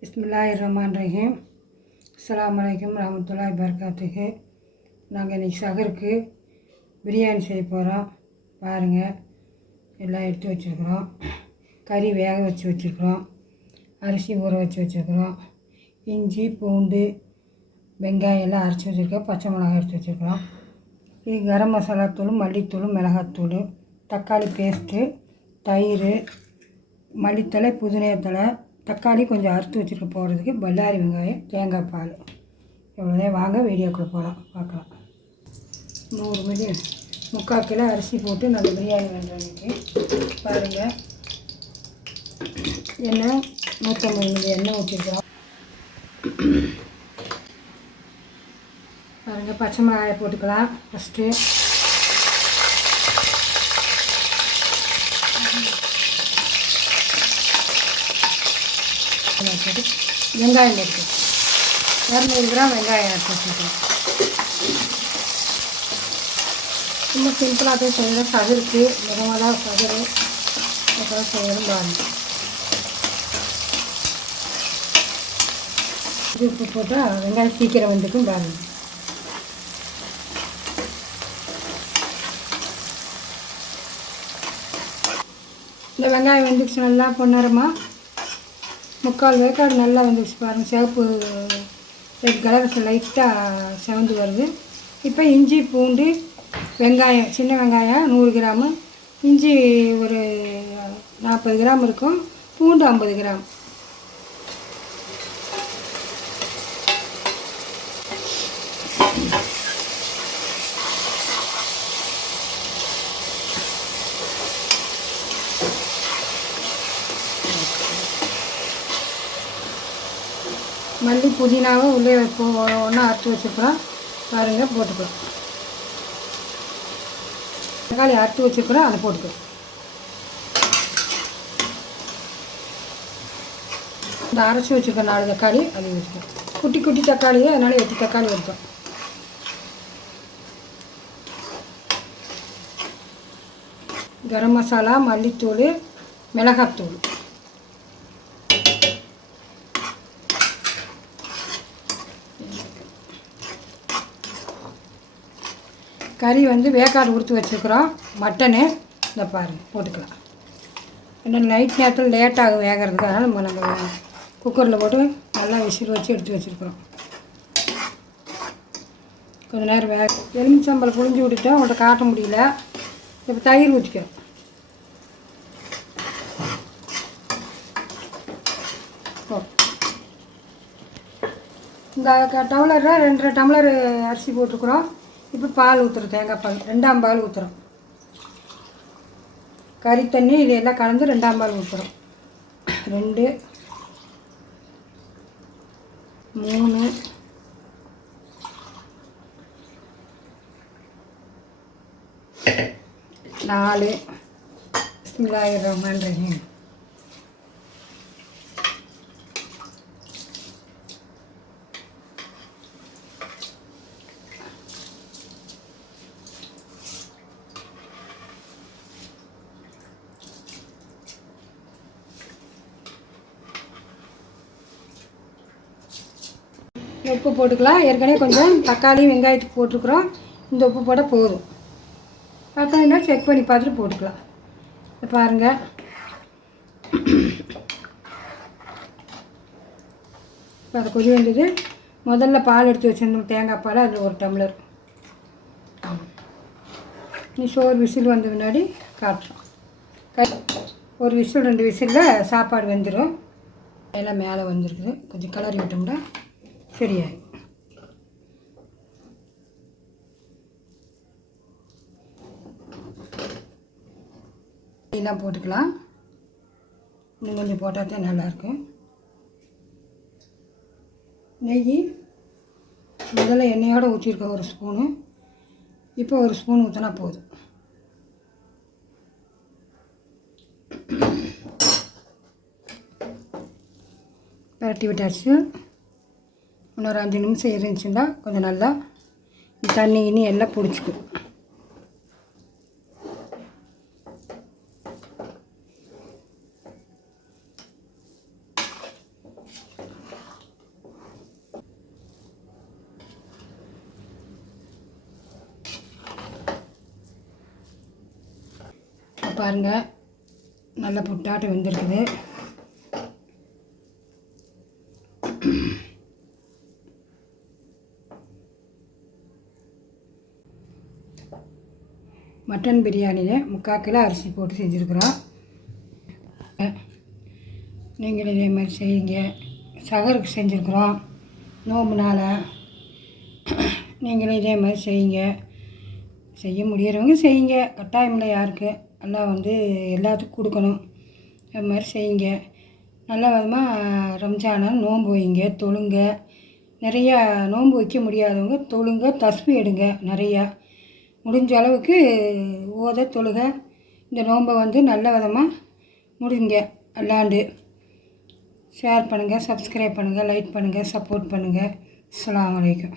பிஸ்மில்லாஹ் ரஹ்மான் ரஹீம் அஸ்ஸலாமு அலைக்கும் நாங்கள் இன்றைக்கி சகருக்கு பிரியாணி செய்ய போகிறோம் பாருங்கள் எல்லாம் எடுத்து வச்சுருக்குறோம். கறி வேக வச்சு வச்சுருக்குறோம். அரிசி ஊற வச்சு வச்சுருக்குறோம். இஞ்சி பூண்டு வெங்காயம் எல்லாம் அரைச்சி வச்சுருக்கோம். பச்சை மிளகாய் எடுத்து வச்சுருக்குறோம். இது கரம் மசாலா தூள் மல்லித்தூள் மிளகாத்தூள் தக்காளி பேஸ்ட்டு தயிர் மல்லித்தலை புதினாத்தலை தக்காளி கொஞ்சம் அறுத்து வச்சுருக்க போடுறதுக்கு பல்லாரி வெங்காயம் தேங்காய் பால். இவ்வளோதான் வாங்க வீடியோக்குள்ளே போகலாம் பார்க்கலாம். நூறு மில்லி முக்கால் கிலோ அரிசி போட்டு நல்ல பிரியாணி பண்ணுறதுக்கு பாருங்கள் எண்ணெய் நூற்றம்பது மில்லி எண்ணெய் ஊற்றிருக்கிறோம் பாருங்கள் பச்சை மிளகாயை போட்டுக்கலாம். ஃபஸ்ட்டு போட்டு வெங்காயம் எடுத்து இரநூறு கிராம் வெங்காயம் எடுத்து வச்சுருக்கோம் ரொம்ப சிம்பிளாக போய் செய்கிறேன் சதுருக்கு மிதமாக சதுரு அப்புறம் செய்யணும் பாருங்க. இது உப்பு போட்டால் வெங்காயம் சீக்கிரம் வந்துக்கும் பாருங்க. இந்த வெங்காயம் வந்துச்சு நல்லா பொன்னரமாக முக்கால் வேக்காடு நல்லா வந்துச்சு பாருங்கள் சிவப்பு ரெட் கலர் லைட்டாக செவந்து வருது. இப்போ இஞ்சி பூண்டு வெங்காயம் சின்ன வெங்காயம் நூறு கிராமு. இஞ்சி ஒரு நாற்பது கிராம் இருக்கும். பூண்டு ஐம்பது கிராம். மல்லி புதினாவும் உள்ளே வைப்போம் ஒன்றா அறுத்து வச்சுருக்குறோம் பாருங்கள் போட்டுக்கலாம். தக்காளி அறுத்து வச்சுருக்குறோம் அதை போட்டுக்கலாம். இந்த அரைச்சி வச்சுருக்கோம் நாலு தக்காளி அதை வச்சுக்கலாம். குட்டி குட்டி தக்காளியே அதனால் எட்டு தக்காளி வைப்போம் கரம் மசாலா மல்லித்தூள் மிளகாத்தூள். கறி வந்து வேக்காடு கொடுத்து வச்சுருக்குறோம். மட்டனு இந்த பாருங்க போட்டுக்கலாம். ஏன்னா நைட் நேரத்தில் லேட்டாகும் ஆகும் வேகிறதுக்கு. அதனால் நம்ம நம்ம குக்கரில் போட்டு நல்லா விசில் வச்சு எடுத்து வச்சுருக்குறோம். கொஞ்சம் நேரம் வேக எலுமிச்சம்பழம் புழிஞ்சு விட்டுட்டு உங்கள்கிட்ட காட்ட முடியல. இப்போ தயிர் ஊற்றிக்கிறோம் ஓ. இந்த க- டம்ளரில் ரெண்டரை டம்ளர் அரிசி போட்டிருக்குறோம். இப்போ பால் ஊற்றுறோம் தேங்காய் பால். ரெண்டாம் பால் ஊற்றுறோம் கறி தண்ணி இது எல்லாம் கலந்து ரெண்டாம் பால் ஊற்றுறோம் ரெண்டு மூணு நாலு பிஸ்மில்லாஹிர் ரஹ்மான் உப்பு போட்டுக்கலாம். ஏற்கனவே கொஞ்சம் தக்காளி வெங்காயத்துக்கு போட்டிருக்குறோம். இந்த உப்பு போட போதும். பார்த்தீங்கன்னா செக் பண்ணி பார்த்துட்டு போட்டுக்கலாம். இதை பாருங்கள் இப்போ அதை கொதி வந்தது முதல்ல பால் எடுத்து வச்சிருந்தோம். தேங்காய் பால். அதில் ஒரு டம்ளர். நீ சோறு விசில் வந்த முன்னாடி காட்டுறோம். கை ஒரு விசில் ரெண்டு விசிலில் சாப்பாடு வெந்துடும் எல்லாம் மேலே வந்துருக்குது. கொஞ்சம் கிளறி விட்டோம்னா சரியாயிடும் எல்லாம் போட்டுக்கலாம். இன்னும் கொஞ்சம் போட்டால் தான் நல்லாயிருக்கும். நெய் முதல்ல எண்ணெயோடு ஊற்றிருக்க ஒரு ஸ்பூனு. இப்போ ஒரு ஸ்பூன் ஊற்றினா போதும். பரட்டி விட்டாச்சு. இன்னொரு அஞ்சு நிமிஷம் இருந்துச்சுன்னா கொஞ்சம் நல்லா தண்ணி இனி எல்லாம் பிடிச்சிக்கும் பாருங்கள் நல்ல புட்டாட்டம் வெந்திருக்குது. மட்டன் பிரியாணியில் முக்கால் கிலோ அரிசி போட்டு செஞ்சுருக்குறோம். நீங்கள் இதே மாதிரி செய்யுங்க. சகருக்கு செஞ்சுருக்குறோம். நோம்புனால் நீங்களும் இதே மாதிரி செய்யுங்க. செய்ய முடியறவங்க செய்யுங்க. கட்டாயம் யாருக்கு. எல்லாம் வந்து எல்லாத்துக்கும் கொடுக்கணும். அது மாதிரி செய்யுங்க. நல்ல விதமாக ரம்ஜானால் நோன்பு வைங்க தொழுங்க. நிறையா நோன்பு வைக்க முடியாதவங்க தொழுங்க தஸ்பி எடுங்க. நிறையா. முடிஞ்ச அளவுக்கு ஓத தொழுக. இந்த நோன்பை வந்து நல்ல விதமாக முடிங்க. அல்லாண்டு. ஷேர் பண்ணுங்கள் சப்ஸ்கிரைப் பண்ணுங்கள் லைக் பண்ணுங்கள் சப்போர்ட் பண்ணுங்கள் அலாம் வலைக்கம்